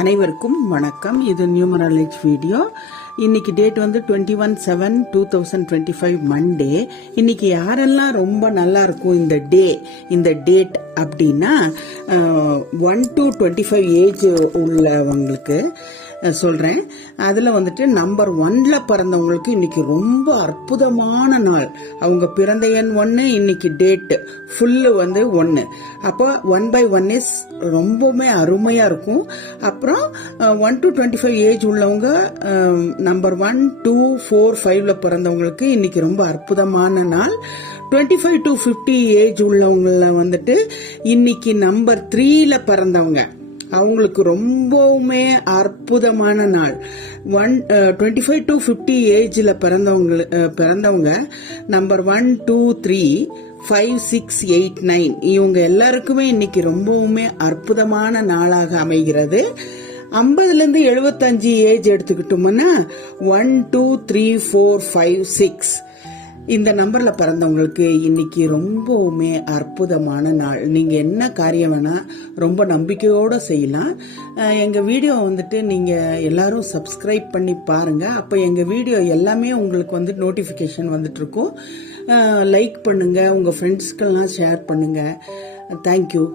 அனைவருக்கும் வணக்கம். இது நியூமராலஜி வீடியோ. இன்னைக்கு டேட் வந்து 21/7/2025 மண்டே. இன்னைக்கு யாரெல்லாம் ரொம்ப நல்லா இருக்கும் இந்த டேட் அப்படின்னா 1 to 25 ஏஜ் உள்ளவங்களுக்கு சொல்றேன். அதுல வந்துட்டு நம்பர் 1ல பிறந்தவங்களுக்கு இன்னைக்கு ரொம்ப அற்புதமான நாள். அவங்க பிறந்த எண் 1, இன்னைக்கு டேட் ஃபுல்லு வந்து 1. அப்போ 1/1 இஸ் ரொம்பவுமே அருமையா இருக்கும். அப்புறம் 1 to 25 ஏஜ் உள்ளவங்க நம்பர் 1, 2, 4, 5ல பிறந்தவங்களுக்கு இன்னைக்கு ரொம்ப அற்புதமான நாள். 25 to 50 ஏஜ் உள்ளவங்கள வந்துட்டு இன்னைக்கு நம்பர் 3ல பிறந்தவங்க அவங்களுக்கு ரொம்பவுமே அற்புதமான நாள். 25 to 50 ஏஜ்ல பிறந்தவங்க நம்பர் 1, 2, 3, 5, 6, 8, 9 இவங்க எல்லாருக்குமே இன்னைக்கு ரொம்பவுமே அற்புதமான நாளாக அமைகிறது. 50லேருந்து 75 ஏஜ் எடுத்துக்கிட்டோம்னா 1, 2, 3, 4, 5, 6 இந்த நம்பர்ல பிறந்தவங்களுக்கு இன்னைக்கு ரொம்பவுமே அற்புதமான நாள். நீங்க என்ன காரியம் வேணா ரொம்ப நம்பிக்கையோட செய்யலாம். எங்க வீடியோ வந்துட்டு நீங்க எல்லாரும் சப்ஸ்கிரைப் பண்ணி பாருங்க. அப்ப எங்க வீடியோ எல்லாமே உங்களுக்கு வந்து நோட்டிபிகேஷன் வந்துட்டு இருக்கும். லைக் பண்ணுங்க, உங்க ஃப்ரெண்ட்ஸ்க்கெல்லாம் ஷேர் பண்ணுங்க. தேங்க்யூ.